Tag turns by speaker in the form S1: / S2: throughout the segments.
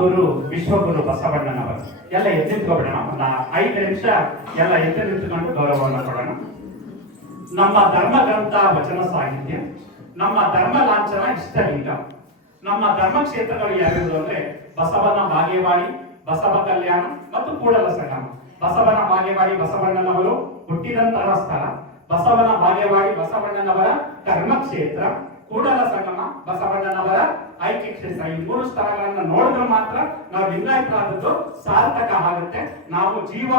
S1: ಗುರು, ವಿಶ್ವಗುರು ಬಸವಣ್ಣನವರು. ಎಲ್ಲ ಎದ್ದು ನಿಂತ್ಕೊಬಿಡೋಣ ಒಂದು ಐದು ನಿಮಿಷ ಎಲ್ಲ ಎದ್ದು ನಿಂತ್ಕೊಂಡು ಗೌರವವನ್ನು ಕೊಡೋಣ. ನಮ್ಮ ಧರ್ಮ ಗ್ರಂಥ ವಚನ ಸಾಹಿತ್ಯ, ನಮ್ಮ ಧರ್ಮ ಲಾಂಛನ ಇಷ್ಟಲಿಂಗ. ನಮ್ಮ ಧರ್ಮ ಕ್ಷೇತ್ರಗಳು ಯಾವ್ಯಾವುದು ಅಂದ್ರೆ ಬಸವನ ಬಾಗೇವಾಡಿ, ಬಸವ ಕಲ್ಯಾಣ ಮತ್ತು ಕೂಡಲ ಸಂಗಮ. ಬಸವನ ಬಾಗೇವಾಡಿ ಬಸವಣ್ಣನವರು ಹುಟ್ಟಿದಂತಹ ಸ್ಥಳ. ಬಸವನ ಬಾಗೇವಾಡಿ ಬಸವಣ್ಣನವರ ಕರ್ಮ ಕ್ಷೇತ್ರ ಕೂಡಲ ಸಂಗಮ, ಬಸವಣ್ಣನವರ ಐಕ್ಯ ಕ್ಷೇತ್ರ. ಈ ಮೂರು ಸ್ಥಳಗಳನ್ನ ನೋಡಿದ್ರೆ ಮಾತ್ರ ನಾವು ಲಿಂಗಾಯತರಾದದ್ದು ಸಾರ್ಥಕ ಆಗುತ್ತೆ. ನಾವು ಜೀವ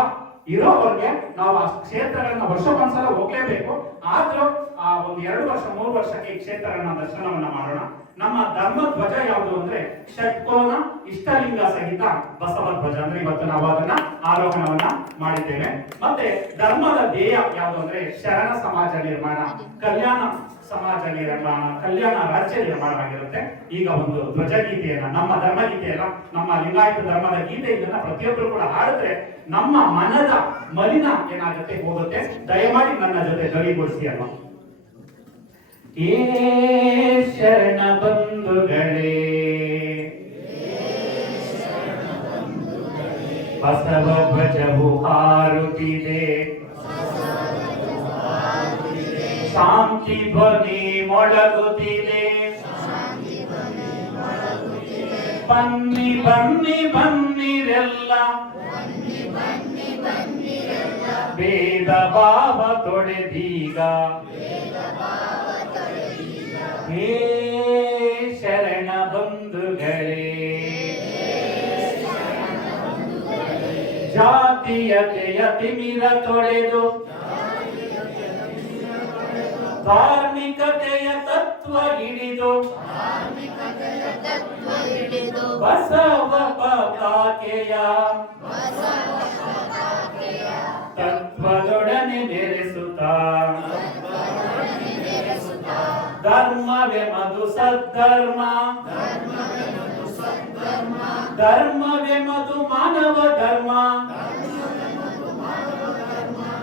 S1: ಇರೋವರೆಗೆ ನಾವು ಆ ಕ್ಷೇತ್ರಗಳನ್ನ ವರ್ಷಕ್ಕೊಂದ್ಸಲ ಹೋಗ್ಲೇಬೇಕು. ಆದ್ರೂ, ಆ, ಒಂದು ಎರಡು ವರ್ಷ, ಮೂರು ವರ್ಷಕ್ಕೆ ಈ ಕ್ಷೇತ್ರಗಳನ್ನ ದರ್ಶನವನ್ನ ಮಾಡೋಣ. ನಮ್ಮ ಧರ್ಮ ಧ್ವಜ ಯಾವುದು ಅಂದ್ರೆ ಷಟ್ಕೋನ, ಇಷ್ಟಲಿಂಗ ಸಹಿತ ಬಸವ ಧ್ವಜ ಅಂದ್ರೆ ಇವತ್ತು ನಾವು ಅದನ್ನ ಆರೋಹಣವನ್ನ ಮಾಡಿದ್ದೇವೆ. ಮತ್ತೆ ಧರ್ಮದ ಧ್ಯೇಯ ಯಾವುದು ಅಂದ್ರೆ ಶರಣ ಸಮಾಜ ನಿರ್ಮಾಣ, ಕಲ್ಯಾಣ ಸಮಾಜ ನಿರ್ಮಾಣ, ಕಲ್ಯಾಣ ರಾಜ್ಯ ನಿರ್ಮಾಣ ಆಗಿರುತ್ತೆ. ಈಗ ಒಂದು ಧ್ವಜ ಗೀತೆಯನ್ನ, ನಮ್ಮ ಧರ್ಮ ಗೀತೆಯಲ್ಲ ನಮ್ಮ ಲಿಂಗಾಯತ ಧರ್ಮದ ಗೀತೆ ಇದನ್ನ ಪ್ರತಿಯೊಬ್ಬರು ಕೂಡ ಹಾಡಿದ್ರೆ ನಮ್ಮ ಮನದ ಮಲಿನ ಏನಾಗುತ್ತೆ, ಹೋಗುತ್ತೆ. ದಯಮಾಡಿ ನನ್ನ ಜೊತೆ ಧ್ವನಿಗೊಳಿಸಿ ಅಲ್ವಾ? ಏ ಶರಣ ಬಂಧುಗಳೇ ಬಸವ ಧ್ವಜವು ಹಾರುತ್ತಿದೆ. ಶಾಂತಿ ಧ್ವನಿ ಮೊಳಗುತ್ತಿದೆ. ಬನ್ನಿ ಬನ್ನಿ, ಬನ್ನಿರೆಲ್ಲ. ಭೇದ ಭಾವ ತೊಡೆದೀಗ. ಶರಣ ಬಂಧುಗಳೇ. ಜಾತೀಯತೆಯ ತಿಮಿರ ತೊಳೆದು ಧಾರ್ಮಿಕತೆಯ ತತ್ವ ಹಿಡಿದು ಬಸವ ಪತಾಕೆಯ ತತ್ವದೊಡನೆ ಬೆರೆಸುತ್ತ ಸದ್ಧರ್ಮ ಧರ್ಮವೇ ಮಧು ಮಾನವ ಧರ್ಮ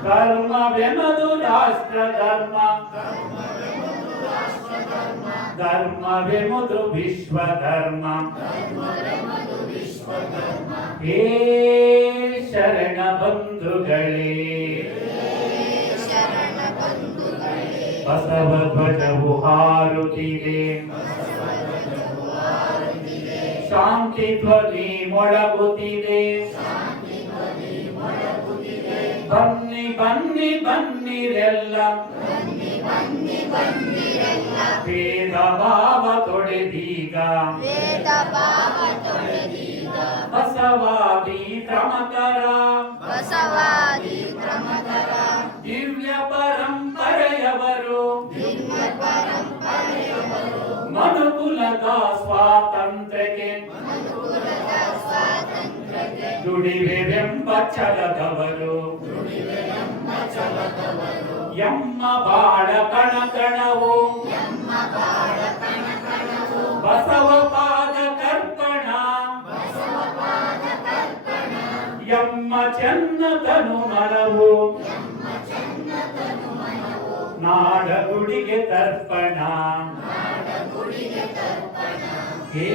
S1: ಧರ್ಮವೇ ಮಧು ರಾಷ್ಟ್ರ ಧರ್ಮ ಧರ್ಮವೇ ಮಧು ವಿಶ್ವ ಧರ್ಮ ಹೇ ಶರಣ ಬಂಧುಗಳೇ ಬಸವ ಹಾರುತ್ತಿದೆ ಶಾಂತಿ ಧ್ವನಿ ಮೊಳಗುತ್ತಿದೆ ಬನ್ನಿ ಬನ್ನಿ ಬನ್ನಿರೆಲ್ಲ. ಭೇದ ಭಾವ ತೊಡೆದೀಗ. ಬಸವಾದಿ ಕ್ರಮಕರ.
S2: ಬಸವಾದಿ
S1: ಮನುಕುಲದ ಸ್ವಾತಂತ್ರ್ಯಕ್ಕೆ. ದುಡಿವೆವೆಂಬ ಚಲದವರು. ಎಮ್ಮ ಬಾಳ ಕಣಕಣವು. ಬಸವ ಪಾದ ಕರ್ಪಣ. ಎಮ್ಮ ಮರವು. ನಾಡ ಗುಡಿಗೆ ತರ್ಪಣ. ಹೇ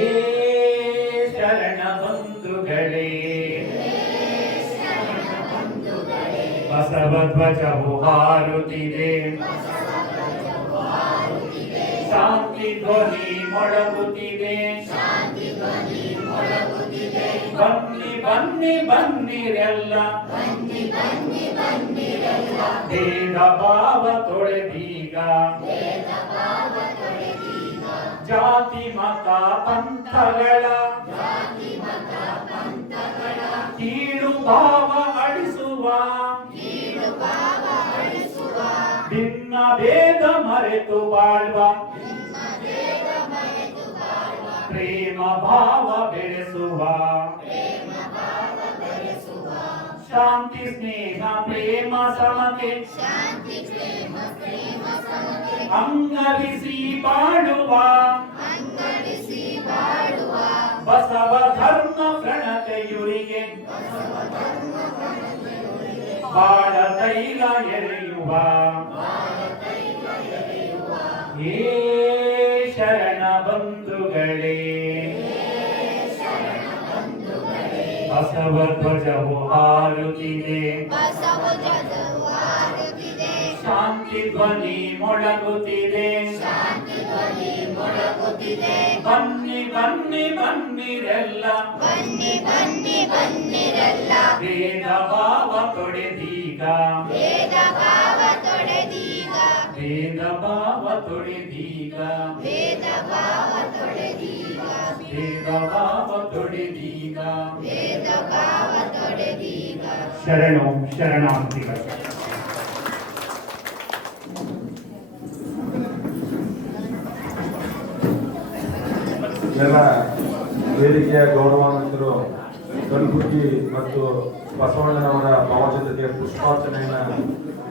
S1: ಶರಣ ಬಂಧುಗಳೇ, ಬಸವ ಧ್ವಜವು ಹಾರುತ್ತಿದೆ. ಶಾಂತಿ ಧ್ವನಿ ಮೊಳಗುತ್ತಿದೆ. ಬನ್ನಿ ಬನ್ನಿ, ಬನ್ನಿರೆಲ್ಲ. ಭೇದ ಭಾವ ತೊಳೆದೀಗ. ಜಾತಿ ಮತ ಪಂಥಗಳ ಕೀಳು ಭಾವ ಅಳಿಸುವ ಭಿನ್ನ ಭೇದ ಮರೆತು ಬಾಳ್ವ ಪ್ರೇಮ ಭಾವ ಬೆಳೆಸುವ ಶಾಂತಿ ಸ್ನೇಹ ಪ್ರೇಮ ಸಮತೆ
S2: ಅಂಗಡಿಸಿ ಬಾಳುವ
S1: ಬಸವ ಧರ್ಮ ಪ್ರಣತೆಯುರಿಗೆ ಬಾಳ ತೈಲ ಎರೆಯುವ ಹೇ ಶರಣ ಬಂಧುಗಳೇ ಬಸವ ಧ್ವಜವು ಹಾರುತ್ತಿದೆ
S2: ಬಸವ ಧ್ವಜವು ಹಾರುತ್ತಿದೆ
S1: ಶಾಂತಿ ಧ್ವನಿ ಮೊಳಗುತ್ತಿದೆ.
S2: ಶಾಂತಿ ಧ್ವನಿ ಮೊಳಗುತ್ತಿದೆ.
S1: ಬನ್ನಿ ಬನ್ನಿ ಬನ್ನಿರೆಲ್ಲ.
S2: ಬನ್ನಿ ಬನ್ನಿ ಬನ್ನಿರೆಲ್ಲ.
S1: ವೇದ ಭಾವ ತೊಡೆದೀಗ.
S2: ವೇದ ಭಾವ ತೊಡೆದೀಗ.
S1: ವೇದ ಭಾವ ತೊಡೆದೀಗ.
S2: ವೇದ ಭಾವ ತೊಡೆದೀಗ.
S1: ವೇದ ಭಾವ ತೊಡೆದೀಗ.
S2: ವೇದ ಭಾವ ತೊಡೆದೀಗ.
S1: ಶರಣು ಶರಣಾರ್ಥಿಗಳು.
S3: ಎಲ್ಲ ವೇದಿಕೆಯ ಗೌರವಾನ್ವಿತರು ಕಲಬುರ್ಗಿ ಮತ್ತು ಬಸವಣ್ಣನವರ ಭಾವಚಿತ್ರಕ್ಕೆ ಪುಷ್ಪಾರ್ಚನೆಯನ್ನ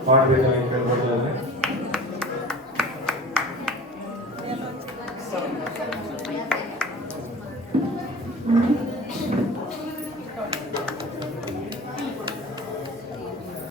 S3: ಮಾಡಬೇಕಾಗಿ ಕೇಳ್ಕೊಳ್ತಾ